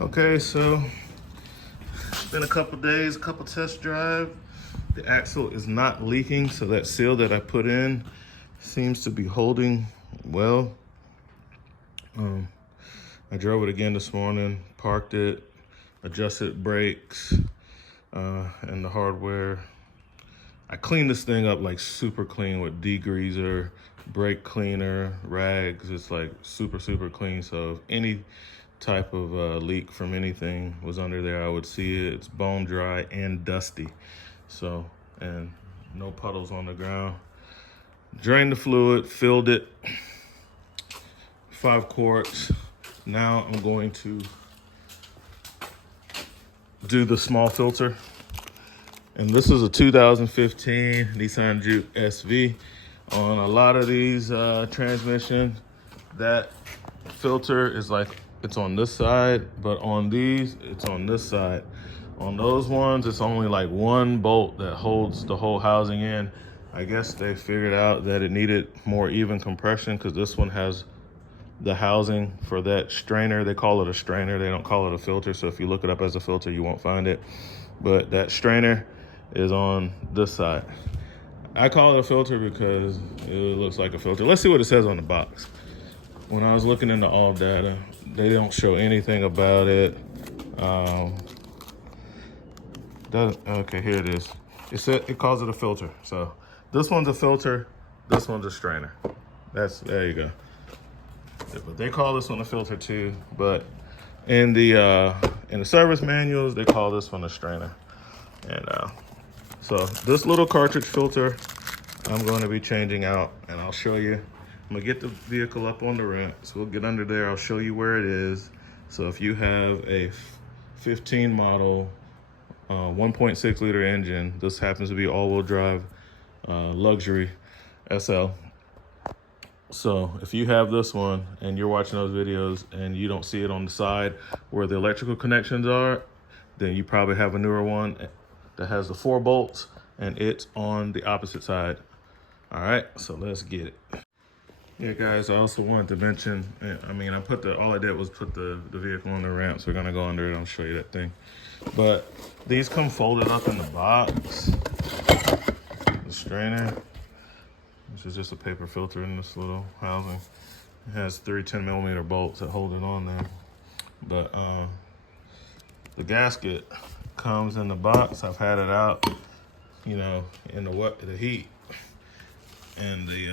Okay, so it's been a couple days, a couple test drive. The axle is not leaking, so that seal that I put in seems to be holding well. I drove it again this morning, parked it, adjusted brakes and the hardware. I cleaned this thing up like super clean with degreaser, brake cleaner, rags. It's like super clean. So if any type of leak from anything was under there, I would see it. It's bone dry and dusty. So, and no puddles on the ground. Drained the fluid, filled it, 5 quarts. Now I'm going to do the small filter. And this is a 2015 Nissan Juke SV. On a lot of these transmissions, that filter is like, it's on this side, but on these, it's on this side. On those ones, it's only like one bolt that holds the whole housing in. I guess they figured out that it needed more even compression because this one has the housing for that strainer. They call it a strainer, they don't call it a filter. So if you look it up as a filter, you won't find it. But that strainer is on this side. I call it a filter because it looks like a filter. Let's see what it says on the box. When I was looking into all data, they don't show anything about it. Okay, here it is. It calls it a filter. So this one's a filter, this one's a strainer. There you go. But they call this one a filter too. But in the service manuals, they call this one a strainer. And so this little cartridge filter, I'm going to be changing out, and I'll show you. I'm gonna get the vehicle up on the ramps. We'll get under there. I'll show you where it is. So if you have a 15 model 1.6 liter engine, this happens to be all-wheel drive luxury SL. So if you have this one and you're watching those videos and you don't see it on the side where the electrical connections are, then you probably have a newer one that has the 4 bolts and it's on the opposite side. All right, so let's get it. Yeah, guys, I also wanted to mention, all I did was put the vehicle on the ramp, so we're gonna go under it, I'll show you that thing. But these come folded up in the box. The strainer, this is just a paper filter in this little housing. It has 3 10mm bolts that hold it on there. But the gasket comes in the box. I've had it out, in the heat. And they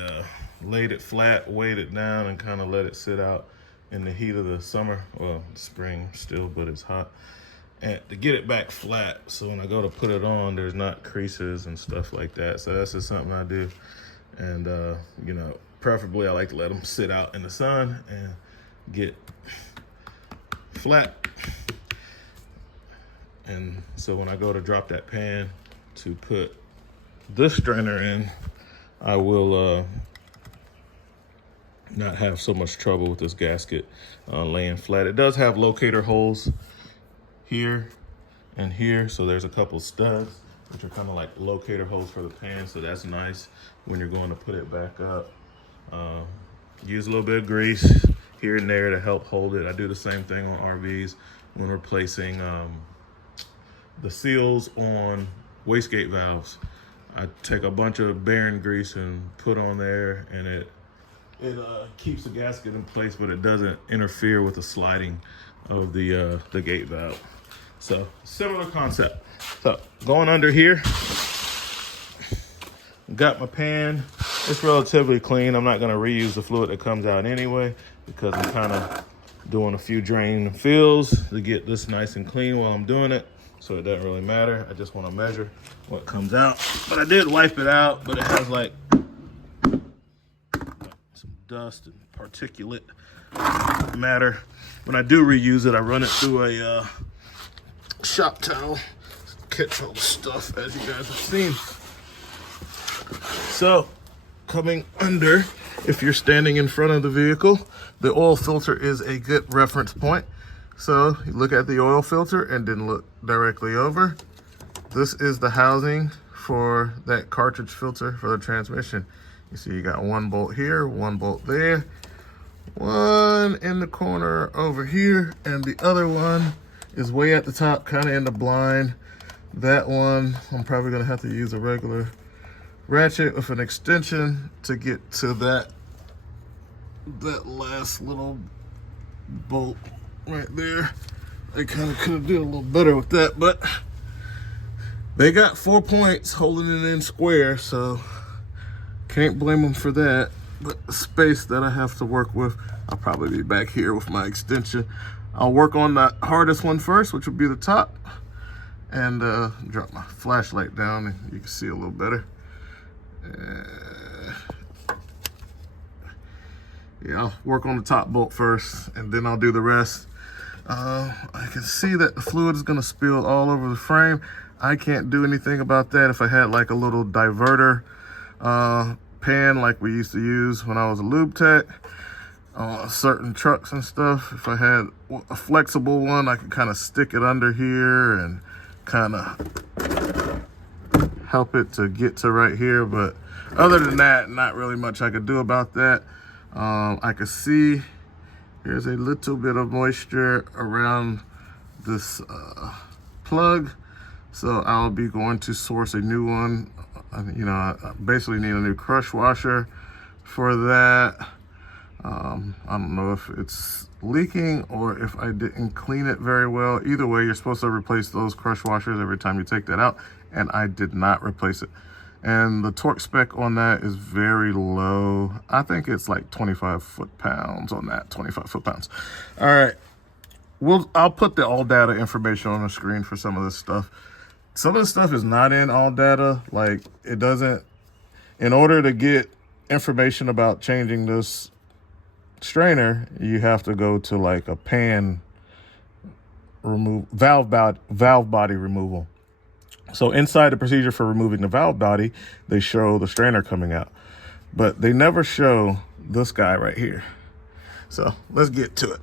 laid it flat, weighed it down, and kind of let it sit out in the heat of the summer. Well, spring still, but it's hot. And to get it back flat, so when I go to put it on, there's not creases and stuff like that. So that's just something I do. And, preferably I like to let them sit out in the sun and get flat. And so when I go to drop that pan to put this strainer in, I will not have so much trouble with this gasket laying flat. It does have locator holes here and here, so there's a couple studs which are kind of like locator holes for the pan, so that's nice when you're going to put it back up. Use a little bit of grease here and there to help hold it. I do the same thing on RVs when replacing the seals on wastegate valves. I take a bunch of bearing grease and put on there, and it keeps the gasket in place, but it doesn't interfere with the sliding of the gate valve. So similar concept. So going under here, got my pan. It's relatively clean. I'm not gonna reuse the fluid that comes out anyway, because I'm kind of doing a few drain fills to get this nice and clean while I'm doing it. So it doesn't really matter. I just want to measure what comes out. But I did wipe it out, but it has like some dust and particulate matter. When I do reuse it, I run it through a shop towel to catch all the stuff, as you guys have seen. So coming under, if you're standing in front of the vehicle, the oil filter is a good reference point. So you look at the oil filter and then look directly over. this is the housing for that cartridge filter for the transmission. You see you got one bolt here, one bolt there, one in the corner over here, and the other one is way at the top, kind of in the blind. That one, I'm probably gonna have to use a regular ratchet with an extension to get to that last little bolt right there. I kind of could have did a little better with that, but they got 4 points holding it in square, so can't blame them for that. But the space that I have to work with, I'll probably be back here with my extension. I'll work on the hardest one first, which will be the top, and drop my flashlight down and you can see a little better. Yeah, I'll work on the top bolt first and then I'll do the rest. I can see that the fluid is gonna spill all over the frame. I can't do anything about that. If I had like a little diverter pan like we used to use when I was a lube tech on certain trucks and stuff, if I had a flexible one, I could kind of stick it under here and kind of help it to get to right here. But other than that, not really much I could do about that. I could see there's a little bit of moisture around this plug, so I'll be going to source a new one. You know, I basically need a new crush washer for that. I don't know if it's leaking or if I didn't clean it very well. Either way, you're supposed to replace those crush washers every time you take that out, and I did not replace it. And the torque spec on that is very low. I think it's like 25 foot-pounds on that, 25 foot-pounds. All right, I'll put the all data information on the screen for some of this stuff. Some of the stuff is not in all data. Like, it doesn't, in order to get information about changing this strainer, you have to go to like a pan remove, valve body removal. So inside the procedure for removing the valve body, they show the strainer coming out, but they never show this guy right here. So let's get to it.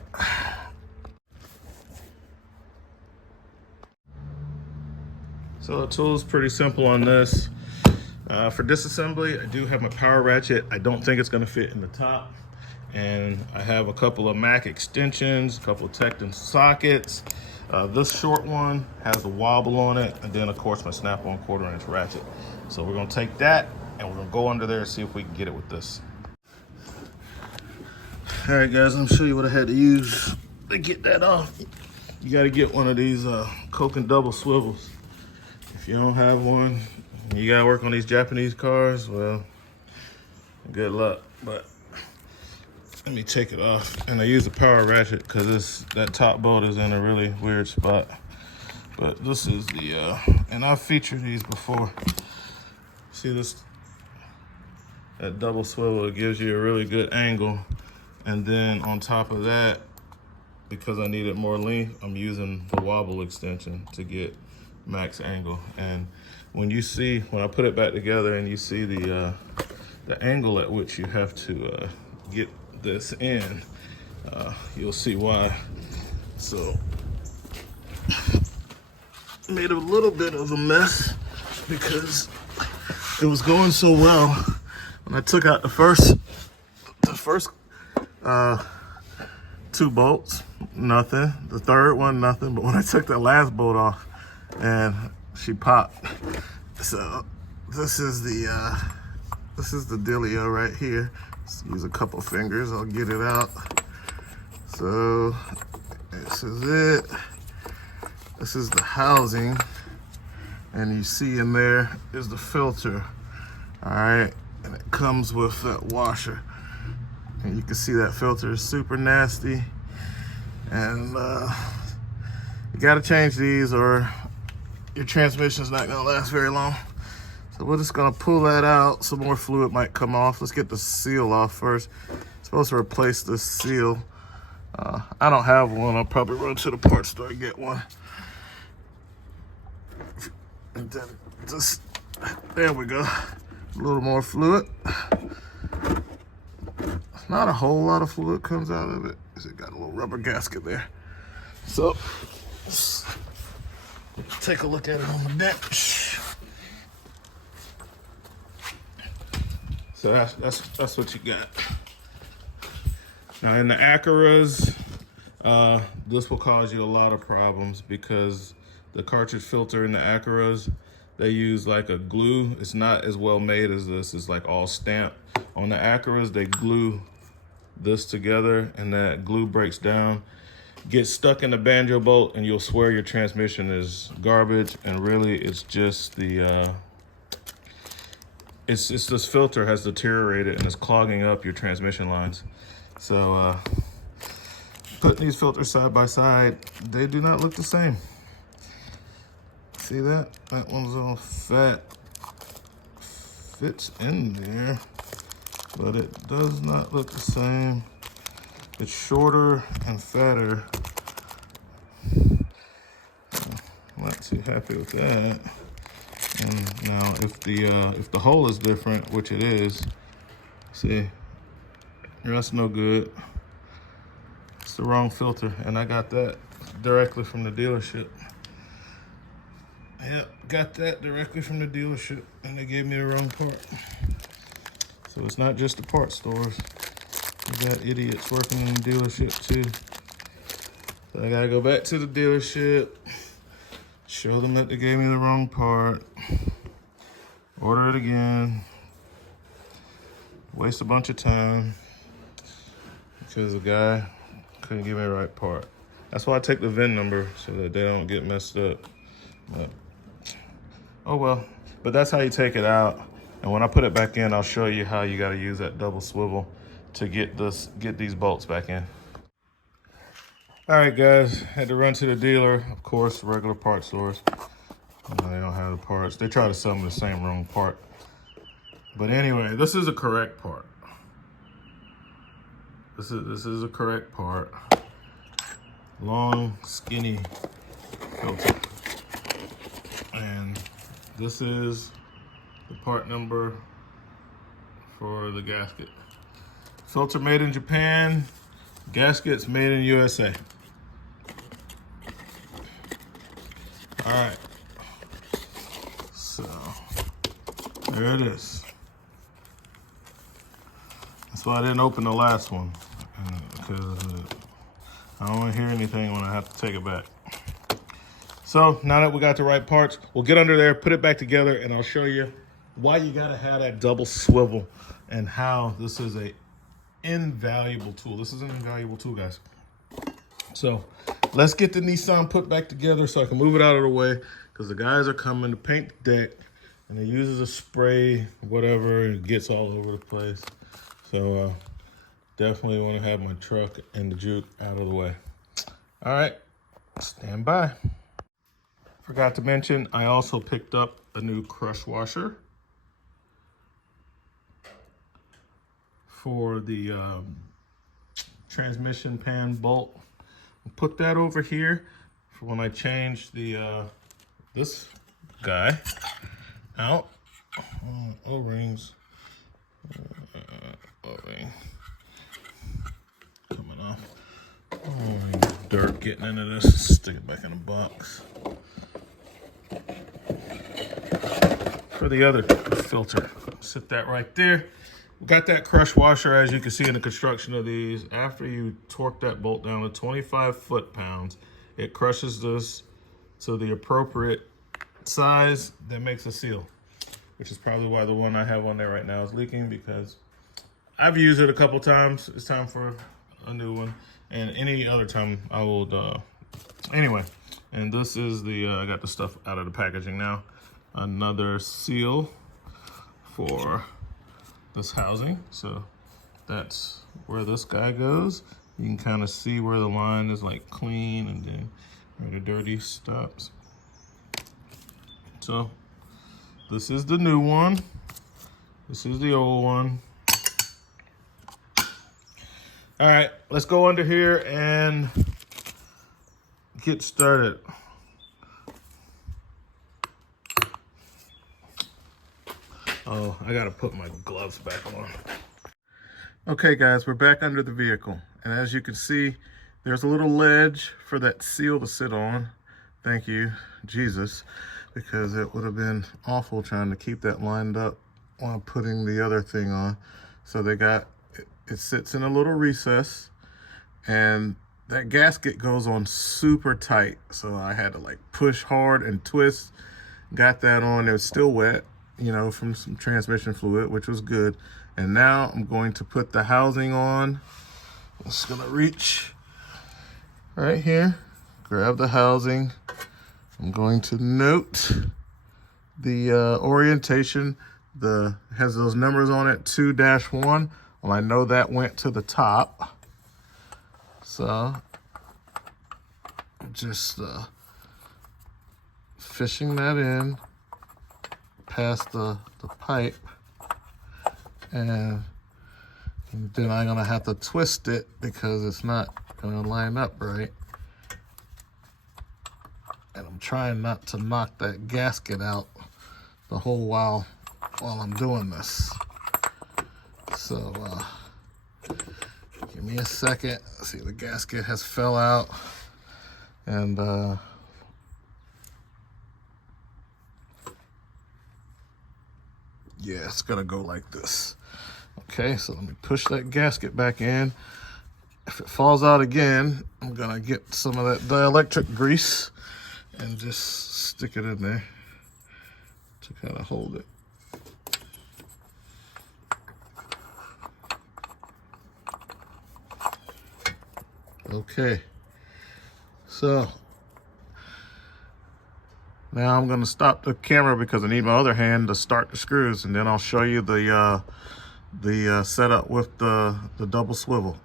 So the tool is pretty simple on this. For disassembly, I do have my power ratchet. I don't think it's gonna fit in the top. And I have a couple of Mac extensions, a couple of Tecton sockets. This short one has a wobble on it, and then of course my snap-on 1/4" ratchet. So we're gonna take that and we're gonna go under there and see if we can get it with this. All right guys, let me show you what I had to use to get that off. You gotta get one of these Coke and double swivels. If you don't have one, you gotta work on these Japanese cars, well, good luck. But let me take it off. And I use the power ratchet because that top bolt is in a really weird spot. But this is the, and I've featured these before. See this, that double swivel, it gives you a really good angle. And then on top of that, because I needed more length, I'm using the wobble extension to get max angle. And when I put it back together and you see the angle at which you have to get this in, you'll see why. So made a little bit of a mess because it was going so well. When I took out the first 2 bolts, nothing. The third one, nothing. But when I took that last bolt off, and she popped. So this is the dealio right here. Let's use a couple fingers, I'll get it out. So this is it. This is the housing, and you see in there is the filter. All right, and it comes with that washer. And you can see that filter is super nasty. And you gotta change these or your transmission's not gonna last very long. So we're just gonna pull that out. Some more fluid might come off. Let's get the seal off first. Supposed to replace this seal. I don't have one. I'll probably run to the parts store and get one. And then just, there we go. A little more fluid. Not a whole lot of fluid comes out of it, because it got a little rubber gasket there. So take a look at it on the bench. So that's what you got. Now in the Acuras, this will cause you a lot of problems because the cartridge filter in the Acuras, they use like a glue. It's not as well made as this. It's like all stamped. On the Acuras, they glue this together and that glue breaks down, gets stuck in the banjo bolt, and you'll swear your transmission is garbage. And really it's just the, it's this filter has deteriorated and it's clogging up your transmission lines. So putting these filters side by side, they do not look the same. See that? That one's all fat. Fits in there, but it does not look the same. It's shorter and fatter. I'm not too happy with that. And now if the hole is different, which it is, see, that's no good. It's the wrong filter, and I got that directly from the dealership. Yep, got that directly from the dealership, and they gave me the wrong part. So it's not just the parts stores. We got idiots working in the dealership too. So I gotta go back to the dealership, show them that they gave me the wrong part, order it again, waste a bunch of time because the guy couldn't give me the right part. That's why I take the VIN number so that they don't get messed up. But, oh well, but that's how you take it out. And when I put it back in, I'll show you how you gotta use that double swivel to get these bolts back in. All right, guys, had to run to the dealer. Of course, regular parts stores. They don't have the parts. They try to sell me the same wrong part. But anyway, this is a correct part. This is a correct part. Long, skinny filter. And this is the part number for the gasket. Filter made in Japan, gaskets made in USA. All right, so there it is. That's why I didn't open the last one, because I don't want to hear anything when I have to take it back. So now that we got the right parts, we'll get under there, put it back together, and I'll show you why you gotta have that double swivel and how this is a invaluable tool. This is an invaluable tool, guys. So let's get the Nissan put back together so I can move it out of the way, because the guys are coming to paint the deck and it uses a spray, whatever, and it gets all over the place. So definitely want to have my truck and the Juke out of the way. All right, stand by. Forgot to mention, I also picked up a new crush washer for the transmission pan bolt. Put that over here for when I change the this guy out. O-rings. O-ring coming off. O-ring dirt getting into this. Stick it back in the box. For the other filter, sit that right there. Got that crush washer, as you can see in the construction of these. After you torque that bolt down to 25 foot-pounds, it crushes this to the appropriate size that makes a seal, which is probably why the one I have on there right now is leaking, because I've used it a couple times. It's time for a new one, and any other time I will, anyway. And this is the, I got the stuff out of the packaging now. Another seal for this housing. So that's where this guy goes. You can kind of see where the line is like clean and then where the dirty stops. So this is the new one. This is the old one. All right, let's go under here and get started. Oh, I gotta put my gloves back on. Okay guys, we're back under the vehicle. And as you can see, there's a little ledge for that seal to sit on. Thank you, Jesus, because it would have been awful trying to keep that lined up while putting the other thing on. So they got, it sits in a little recess, and that gasket goes on super tight. So I had to like push hard and twist, got that on. It was still wet, you know, from some transmission fluid, which was good. And now I'm going to put the housing on. I'm just gonna reach right here, grab the housing. I'm going to note the orientation. Has those numbers on it, 2-1. Well, I know that went to the top. So just fishing that in past the pipe, and then I'm gonna have to twist it because it's not gonna line up right. And I'm trying not to knock that gasket out the whole while I'm doing this. So give me a second. See, the gasket has fell out, and yeah, it's gonna go like this. Okay, so let me push that gasket back in. If it falls out again, I'm gonna get some of that dielectric grease and just stick it in there to kind of hold it. Okay, so now I'm gonna stop the camera because I need my other hand to start the screws, and then I'll show you the setup with the double swivel.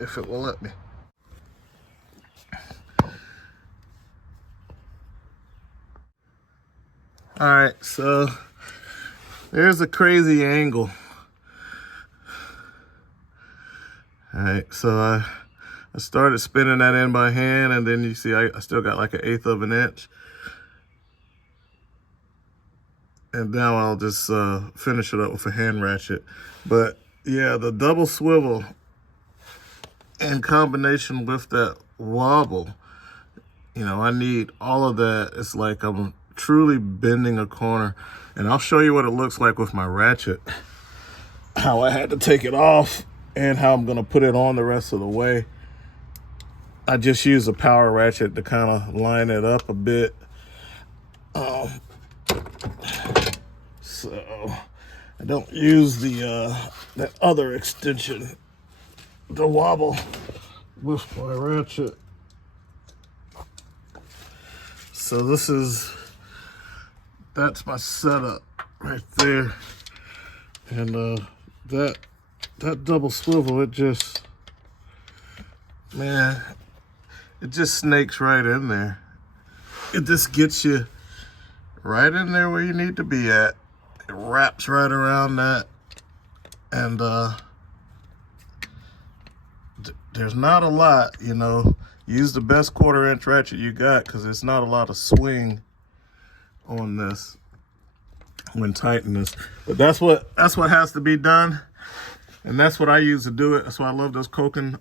If it will let me. All right, so there's a crazy angle. All right, so I started spinning that in by hand, and then you see I still got like 1/8 of an inch. And now I'll just finish it up with a hand ratchet. But yeah, the double swivel in combination with that wobble, you know, I need all of that. It's like I'm truly bending a corner. And I'll show you what it looks like with my ratchet, how I had to take it off and how I'm gonna put it on the rest of the way. I just use a power ratchet to kind of line it up a bit. So I don't use the that other extension, the wobble, with my ratchet. So that's my setup right there. And that double swivel, it just snakes right in there. It just gets you right in there where you need to be at. It wraps right around that, and there's not a lot, you know. Use the best 1/4 inch ratchet you got, because there's not a lot of swing on this when tightening this. But that's what has to be done, and that's what I use to do it. That's why I love those Koken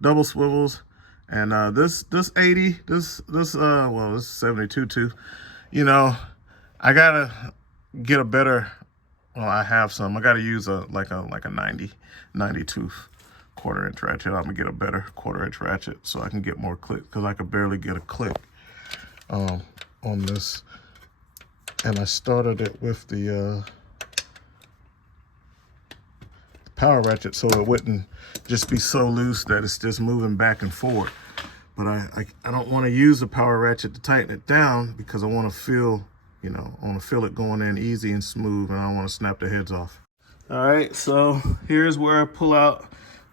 double swivels. And this 80, this 72 too. You know, I gotta get a better. Well, I have some. I gotta use a 92 1/4 inch ratchet. I'm gonna get a better 1/4 inch ratchet so I can get more click, because I could barely get a click on this. And I started it with the power ratchet so it wouldn't just be so loose that it's just moving back and forth. But I don't want to use the power ratchet to tighten it down, because I want to feel, you know, I want to feel it going in easy and smooth, and I don't want to snap the heads off. All right, so here's where I pull out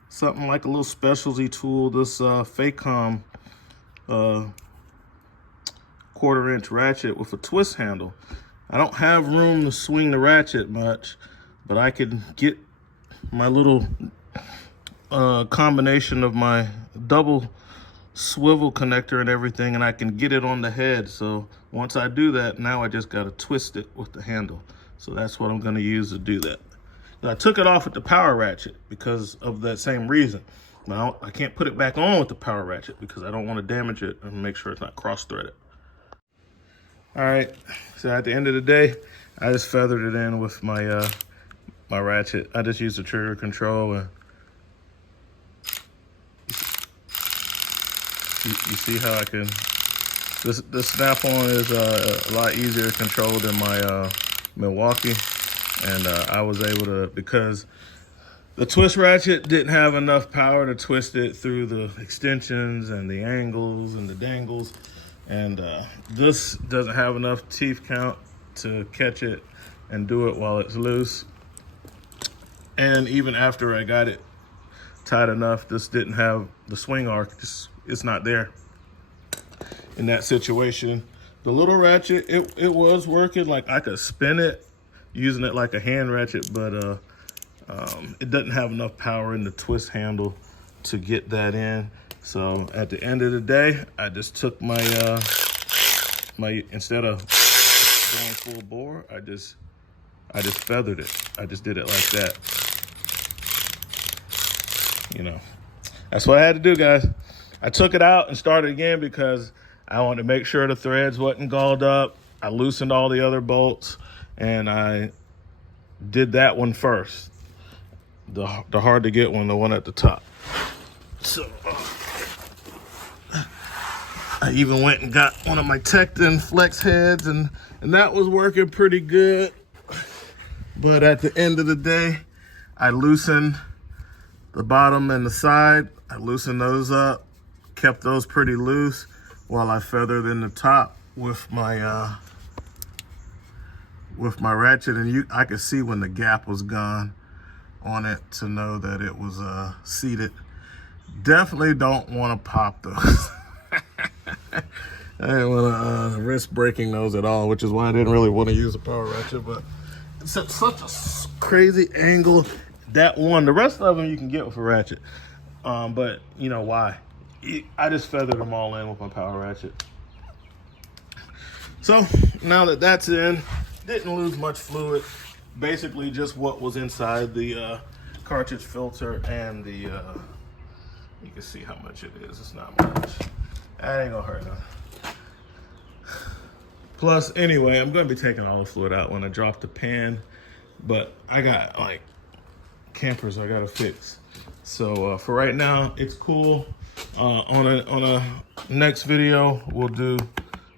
something like a little specialty tool, this Facom 1/4 inch ratchet with a twist handle. I don't have room to swing the ratchet much, but I can get my little combination of my double swivel connector and everything, and I can get it on the head. So once I do that, now I just got to twist it with the handle. So that's what I'm going to use to do that. I took it off with the power ratchet because of that same reason. Now, I can't put it back on with the power ratchet because I don't want to damage it and make sure it's not cross-threaded. All right, so at the end of the day, I just feathered it in with my my ratchet. I just used the trigger control, and you see how I can. This snap-on is a lot easier to control than my Milwaukee, and I was able to, because the twist ratchet didn't have enough power to twist it through the extensions and the angles and the dangles, and this doesn't have enough teeth count to catch it and do it while it's loose. And even after I got it tight enough, this didn't have the swing arc. It's not there in that situation. The little ratchet, it was working. Like, I could spin it using it like a hand ratchet, but it doesn't have enough power in the twist handle to get that in. So at the end of the day, I just took my instead of going full bore, I just feathered it. I just did it like that. You know, that's what I had to do, guys. I took it out and started again because I wanted to make sure the threads wasn't galled up. I loosened all the other bolts, and I did that one first. The hard to get one, the one at the top. So I even went and got one of my Tecton flex heads, and that was working pretty good. But at the end of the day, I loosened the bottom and the side. I loosened those up, kept those pretty loose while I feathered in the top with my ratchet. And I could see when the gap was gone on it to know that it was seated. Definitely don't want to pop those. I didn't want to risk breaking those at all, which is why I didn't really want to use a power ratchet. But it's at such a crazy angle. That one, the rest of them you can get with a ratchet. But you know why? I just feathered them all in with my power ratchet. So now that that's in, didn't lose much fluid. Basically just what was inside the cartridge filter and the, you can see how much it is. It's not much. That ain't gonna hurt nothing. Plus, anyway, I'm gonna be taking all the fluid out when I drop the pan, but I got like campers I gotta fix. So for right now, it's cool. On a next video, we'll do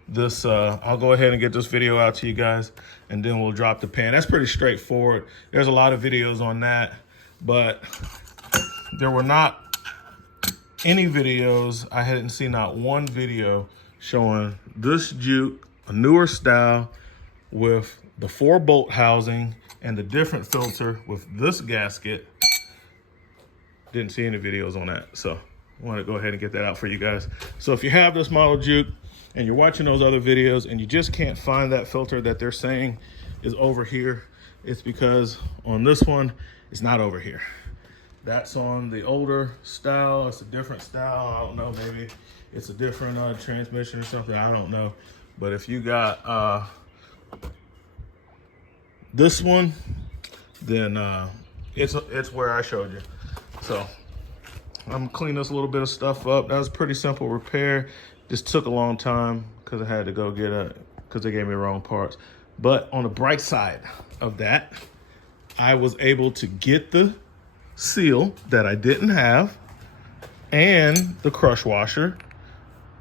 this. I'll go ahead and get this video out to you guys, and then we'll drop the pan. That's pretty straightforward. There's a lot of videos on that, but there were not any videos. I hadn't seen not one video showing this juke, a newer style with the 4-bolt housing and the different filter with this gasket. Didn't see any videos on that, so I want to go ahead and get that out for you guys. So if you have this model juke and you're watching those other videos and you just can't find that filter that they're saying is over here, it's because on this one, it's not over here. That's on the older style. It's a different style. I don't know, maybe it's a different transmission or something. I don't know. But if you got this one, then it's where I showed you. So I'm gonna clean this little bit of stuff up. That was a pretty simple repair. Just took a long time because I had to go get because they gave me the wrong parts. But on the bright side of that, I was able to get the seal that I didn't have, and the crush washer,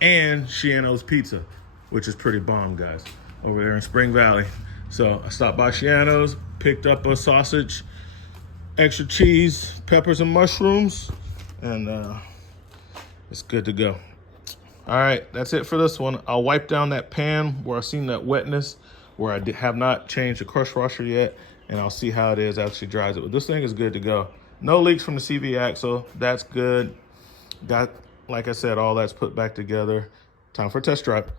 and Shiano's Pizza, which is pretty bomb, guys, over there in Spring Valley. So I stopped by Shiano's, picked up a sausage, extra cheese, peppers and mushrooms, and it's good to go. All right, that's it for this one. I'll wipe down that pan where I've seen that wetness, where I have not changed the crush washer yet, and I'll see how it is actually dries it. But this thing is good to go. No leaks from the CV axle. That's good. Got, like I said, all that's put back together. Time for a test drive.